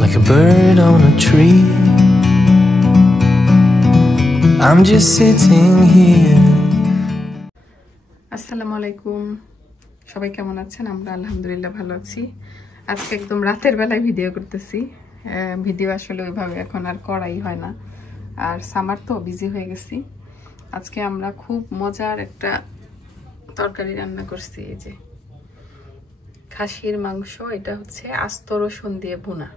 like a bird on a tree. I'm just sitting here. আসসালামু আলাইকুম, সবাই কেমন আছেন? আমরা আলহামদুলিল্লাহ ভালো আছি। আজকে একদম রাতের বেলায় ভিডিও করতেছি। ভিডিও আসলে ওইভাবে এখন আর করাই হয় না, আর সামার তো বিজি হয়ে গেছি। আজকে আমরা খুব মজার একটা তরকারি রান্না করছি। এই যে খাসির মাংস, এটা হচ্ছে আস্ত রসুন দিয়ে ভুনা।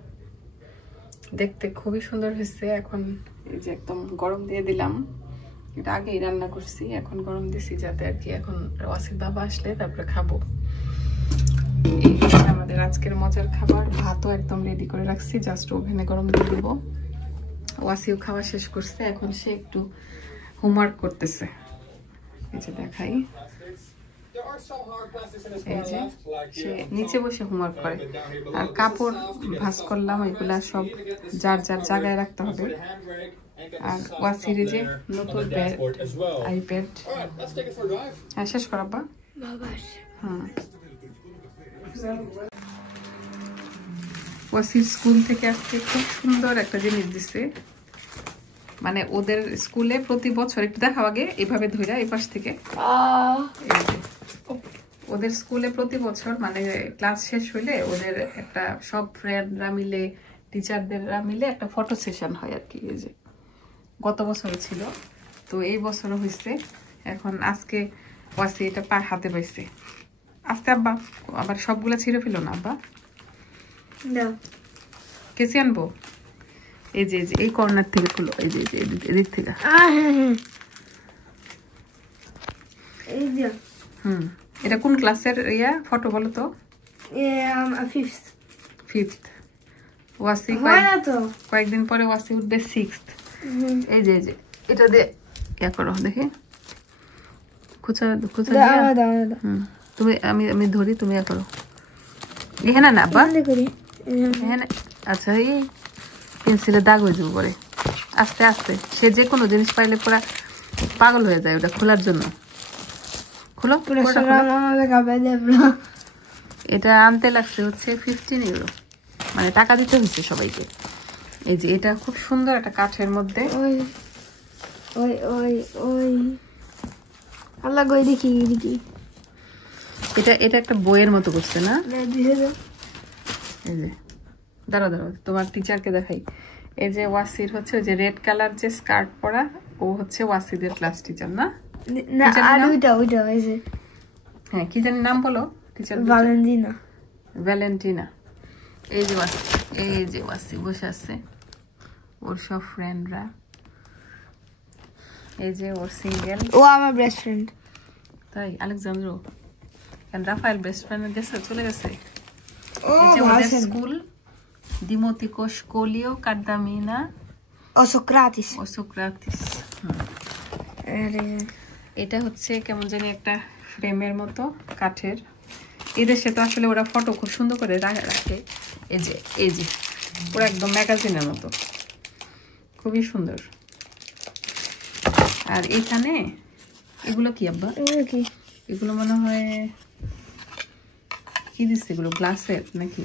দেখতে খুবই সুন্দর হয়েছে। এখন এই যে একদম গরম দিয়ে দিলাম। এটা আগেই রান্না করছি, এখন গরম দিছি যাতে আর কি এখন ওয়াসির বাবা আসলে তারপরে খাবো। এই হচ্ছে আমাদের আজকের মজার খাবার। ভাতও একদম রেডি করে রাখছি, জাস্ট ওভেনে গরম দিয়ে দেবো। ওয়াসিও খাওয়া শেষ করছে, এখন সে একটু হোমওয়ার্ক করতেছে। এই যে দেখাই, এই যে সে নিচে বসে হোমওয়ার্ক করে। আর কাপড় ভাঁজ করলাম, এগুলা সব যার যার জায়গায় রাখতে হবে। আর ওয়াসির যে নতুন আইপ্যাড, হ্যাঁ শেষ করাবা। হ্যাঁ, ওয়াসির স্কুল থেকে আজকে খুব সুন্দর একটা জিনিস দিছে। মানে ওদের স্কুলে প্রতি বছর, একটু দেখাও আগে এভাবে ধইরা এই পাশ থেকে, ওদের স্কুলে প্রতি বছর মানে ক্লাস শেষ হইলে ওদের একটা সব ফ্রেন্ডরা মিলে, টিচারদেররা মিলে একটা ফটো সেশন হয় আর কি। এই যে গত বছরও ছিল, তো এই বছরও হয়েছে। এখন আজকে ওয়াসি এটা হাতে পাইছে। আস্তে আব্বা, আবার সবগুলা ছিঁড়ে ফেলো না আব্বা। কেসি আনবো? এই যে এই কর্নার থেকে খুলো, এই যে এদিক থেকে। এটা কোন ক্লাসের ইয়া ফটো বলো তো? ফিফথ। ওয়াসি কয়েকদিন পরে ওয়াসি উঠবে সিক্সথ। এই যে এটা দিয়ে ইয়া করো, দেখি খুচা তুমি, আমি ধরি, তুমি ইয়া করো। এখানে না বা এখানে। আচ্ছা, এই পেন্সিলে দাগ হয়ে যাবো পরে। আস্তে আস্তে, সে যে কোনো জিনিস পাইলে পুরা পাগল হয়ে যায় ওটা খোলার জন্য। খুলো। এটা আনতে লাগছে হচ্ছে 15 ইউরো, মানে টাকা দিতে হচ্ছে সবাইকে। এই যে এটা খুব সুন্দর একটা কাঠের মধ্যে। এটা একটা বইয়ের মতো করছে না? এই যে দাঁড়াও তোমার টিচারকে দেখাই। এই যে ওয়াসির হচ্ছে ওই যে রেড কালার যে স্কার্ট পরা, ও হচ্ছে ওয়াসিদের ক্লাস টিচার না? হ্যাঁ, কি জানি নাম বলো টিচার? ভ্যালেন্টিনা। এই যে ওয়াসি বসে আছে, ওর সব ফ্রেন্ডরা। এই যে ওর সিঙ্গেল, ও আমার বেস্ট ফ্রেন্ড। তাই? আলেকজান্দ্রো কেন? রাফায়েল বেস্ট ফ্রেন্ড গেছে, চলে গেছে। ওদের স্কুল দিমোতিকো স্কুলিও কাদামিনা ওসোক্রাতিস। এটা হচ্ছে কেমন জানি একটা ফ্রেমের মতো কাঠের। এদেশে তো আসলে ওরা ফটো খুব সুন্দর করে রাখে। এই যে পুরো একদম ম্যাগাজিনের মতো, খুবই সুন্দর। আর এখানে এগুলো কি আব্বা? এগুলো মনে হয় কি দিচ্ছে, এগুলো গ্লাসের নাকি?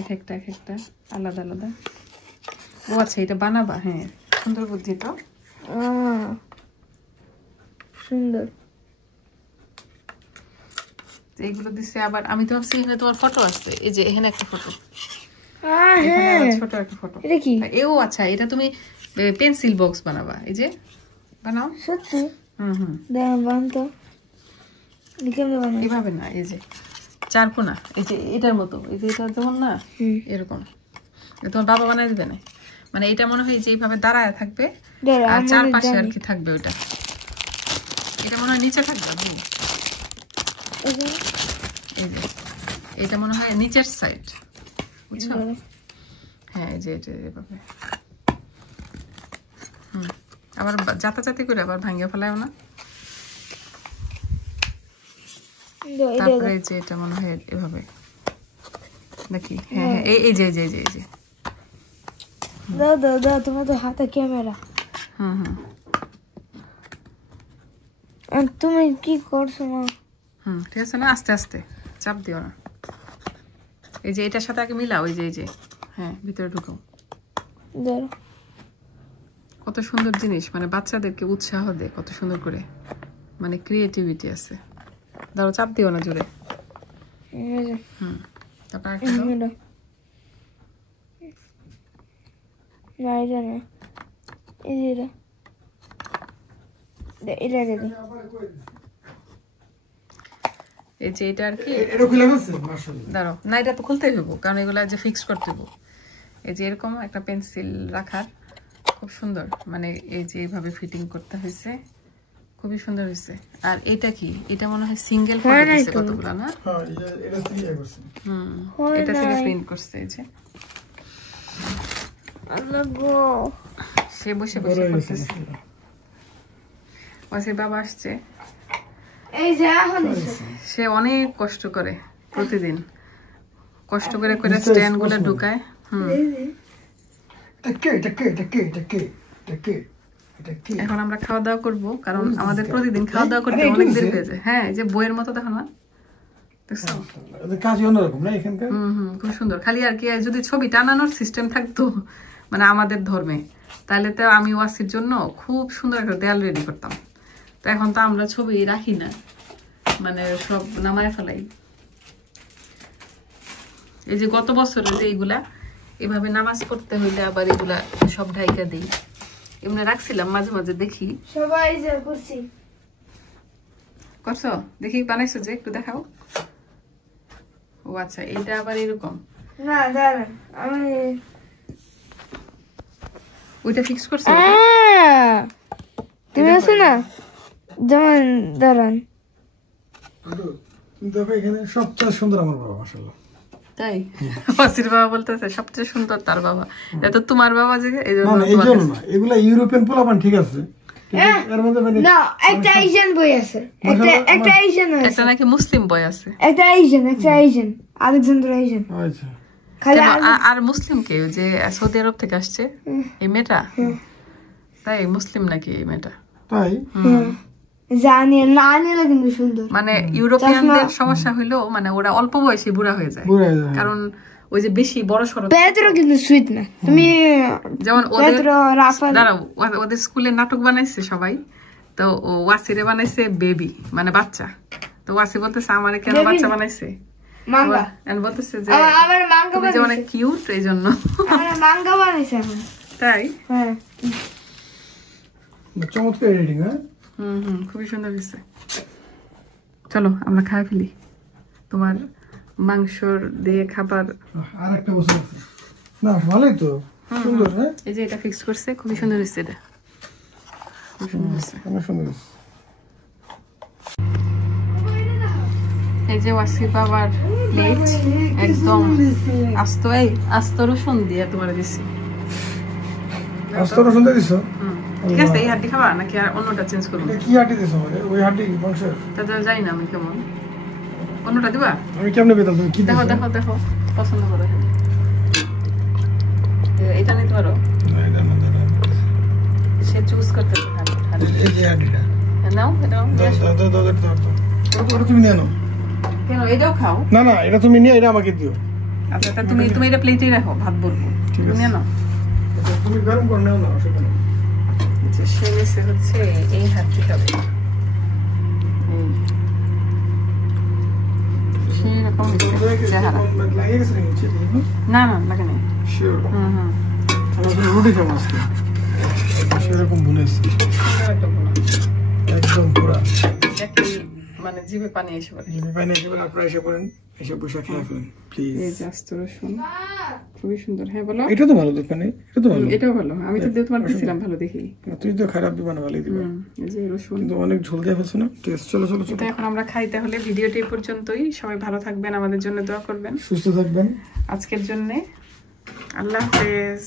এক একটা আলাদা আলাদা। ও আচ্ছা, এটা বানাবা? হ্যাঁ, সুন্দর বুদ্ধি তো, সুন্দর। এইগুলো দিচ্ছে। আবার আমি তো ভাবছি এখানে তোমার ফটো আছে। এই যে এখানে একটা ফটো, ছোট একটা ফটো। এও আচ্ছা, এটা তুমি পেন্সিল বক্স বানাবা। এই যে বানাও। সত্যি? বানাতো এভাবে না, এই যে চারকোনা, এই যে এটার মতো, এই যে এটা যেমন না এরকম। তোমার বাবা বানাই দিবে না? মানে এটা মনে হয় যে এইভাবে দাঁড়ায় থাকবে, আর চারপাশে আর কি থাকবে ওইটা। এটা মনে হয় নিচে থাকবে। এই যে এটা মনে হয় নিচের সাইড, বুঝছো? হ্যাঁ, এই যে এটা এভাবে। আবার জাতাজাতি করে আবার ভাঙিয়ে ফেলায় না। তারপরে যে এটা মনে হয় এভাবে নাকি? হ্যাঁ, এই যে দাও তোমার তো হাতে ক্যামেরা। তুমি কি করছো মা? ঠিক আছে না, আস্তে আস্তে চাপ দিও না। এই যে এটার সাথে আগে মিলাও, এই যে হ্যাঁ ভিতরে ঢুকাও। ধরো কত সুন্দর জিনিস, মানে বাচ্চাদেরকে উৎসাহ দেয় কত সুন্দর করে, মানে ক্রিয়েটিভিটি আছে। ধরো চাপ দিও না জোরে। এই যে তারপর একটা দাও। এটা না এটা না, এই যে এটা এটা দিই। এই যে এটা আর কি, এটা খুলে ফেলছে মাশাআল্লাহ। দাঁড়াও না, এটা তো খুলতেই হইব, কারণ এগুলা যে ফিক্স করতে হইব। এই যে এরকম একটা পেন্সিল রাখার, খুব সুন্দর, মানে এই যে এইভাবে ফিটিং করতে হয়েছে, খুবই সুন্দর হয়েছে। আর এটা কি, এটা মনে হয় সিঙ্গেল করে দিয়েছে কতগুলা না? হ্যাঁ এটা থেকে করছে। এটা থেকে প্রিন্ট করছে। এই যে আল্লাহ গো, সে বসে বসে করতেছে। ওয়াসির বাবা আসছে, এই যে এখন সে অনেক কষ্ট করে প্রতিদিন, কষ্ট করে করে স্ট্যান্ড গুলো ঢুকায়। এখন আমরা খাওয়া দাওয়া করবো, কারণ আমাদের প্রতিদিন খাওয়া দাওয়া করতে অনেক দেরি হয়ে যায়। হ্যাঁ এই যে বইয়ের মতো দেখো না, দেখছো? খুব সুন্দর। খালি আর কি যদি ছবি টানানোর সিস্টেম থাকতো মানে আমাদের ধর্মে, তাহলে তো আমি ওয়াসির জন্য খুব সুন্দর একটা দেয়াল রেডি করতাম। তো এখন তো আমরা ছবি রাখি না, মানে সব নামায় ফেলাই। এই যে গত বছরে যে এইগুলা এভাবে নামাজ পড়তে হইলে আবার এগুলা সব ঢাইকা দিই, এমনি রাখছিলাম, মাঝে মাঝে দেখি। সবাই যে করছি, করছো? দেখি বানাইছো যে, একটু দেখাও। ও আচ্ছা, এটা আবার এরকম না দাঁড়ান, আমি ওইটা ফিক্স করছো? তুমি আছো না, যেমন দাঁড়ান। দেখো এখানে সবচেয়ে সুন্দর আমার বাবা মাশাআল্লাহ। তাই ওয়াসির বাবা বলতেছে সবচেয়ে সুন্দর তার বাবা। এটা তো তোমার বাবা যে, এই না না এই জন্য না, এগুলা ইউরোপিয়ান পোলাপান ঠিক আছে, এর মধ্যে মানে না একটা এশিয়ান বই আছে, একটা এশিয়ান আছে, একটা নাকি মুসলিম বই আছে, একটা এশিয়ান আলেকজান্ডার এশিয়ান। আচ্ছা খালি আর মুসলিম কে, যে সৌদি আরব থেকে আসছে এই মেয়েটা, তাই মুসলিম নাকি এই মেয়েটা? তাই জানি না, আনিলে কিন্তু সুন্দর। মানে ইউরোপিয়ানদের সমস্যা হইলো, মানে ওরা অল্প বয়সে বুড়া হয়ে যায়, কারণ ওই যে বেশি বড় সড়ো। পেদ্রো কিন্তু সুইট না, তুমি যেমন ওদের পেদ্রো রাফাল, দাঁড়াও, ওদের স্কুলে নাটক বানাইছে সবাই, তো ও ওয়াসিরে বানাইছে বেবি, মানে বাচ্চা। তো ওয়াসি বলতেছে আমারে কেন বাচ্চা বানাইছে, মাঙ্গা বলতেছে যে আমার মাঙ্গা তুমি যে অনেক কিউট, এই জন্য আমার মাঙ্গা বানাইছে এখন। তাই হ্যাঁ চমৎকার এডিটিং। হ্যাঁ খুবই সুন্দর হয়েছে। চলো আমরা খাই ফেলি, তোমার মাংসর দিয়ে খাবার। আর একটা বছর আছে না, ভালোই তো সুন্দর। হ্যাঁ এই যে এটা ফিক্স করছে, খুবই সুন্দর হয়েছে, এটা খুব সুন্দর হয়েছে। অনেক সুন্দর। এই যে ওয়াসির বাবার প্লেট একদম আস্ত, এই আস্ত রসুন দিয়ে তোমার দিচ্ছি। আস্ত রসুন দিয়ে দিছো? ঠিক আছে, এই হাড্ডি খাবা নাকি আর অন্যটা চেঞ্জ করবো? এটা কি হাড্ডি দিছো আমাকে? ওই হাড্ডি মাংস? তাহলে জানি না আমি কেমন, অন্যটা দিবা? আমি কেমনে পেতাম তুমি কি দেখো দিছো? দেখো দেখো পছন্দ করো, এটা নিতে পারো, না এটা না, না সে চুজ করতে পারে। এই যে হাড্ডিটা নাও, এটাও দাও। ওটা তুমি নিয়ে নাও। কেন, এটাও খাও? না না এটা তুমি নিয়ে এটা আমাকে দিও। আচ্ছা তা তুমি এটা প্লেটেই রাখো, ভাত বলবো, ঠিক আছে। নিয়ে নাও। তুমি গরম করে নাও না, অসুবিধা নেই। সে নিচে হচ্ছে এই হাড্ডি খাবে, সেরকম চেহারা। লাগিয়ে গেছে নাকি চিলি? না না লাগে নাই। শিওর। রুটি খাবো আজকে, সেরকম বুনেছি একদম পুরা, মানে জিভে পানি এসে পড়ে। জিভে পানি এসে পড়ে। আপনারা এসে পড়েন, এসে বসে খেয়ে ফেলেন প্লিজ। এই যে আস্ত রসুন, খুবই সুন্দর। হ্যাঁ বলো। এটা তো ভালো দোকানে, এটা তো ভালো। এটাও ভালো, আমি তো তোমার দিছিলাম ভালো দেখি। তুই তো খারাপ দিবা না, ভালোই দিবা। এই যে রসুন, কিন্তু অনেক ঝোল দিয়ে ফেলছো না। ঠিক আছে চলো চলো চলো। তো এখন আমরা খাই, তাহলে ভিডিওটি এই পর্যন্তই। সবাই ভালো থাকবেন, আমাদের জন্য দোয়া করবেন। সুস্থ থাকবেন। আজকের জন্য আল্লাহ হাফেজ।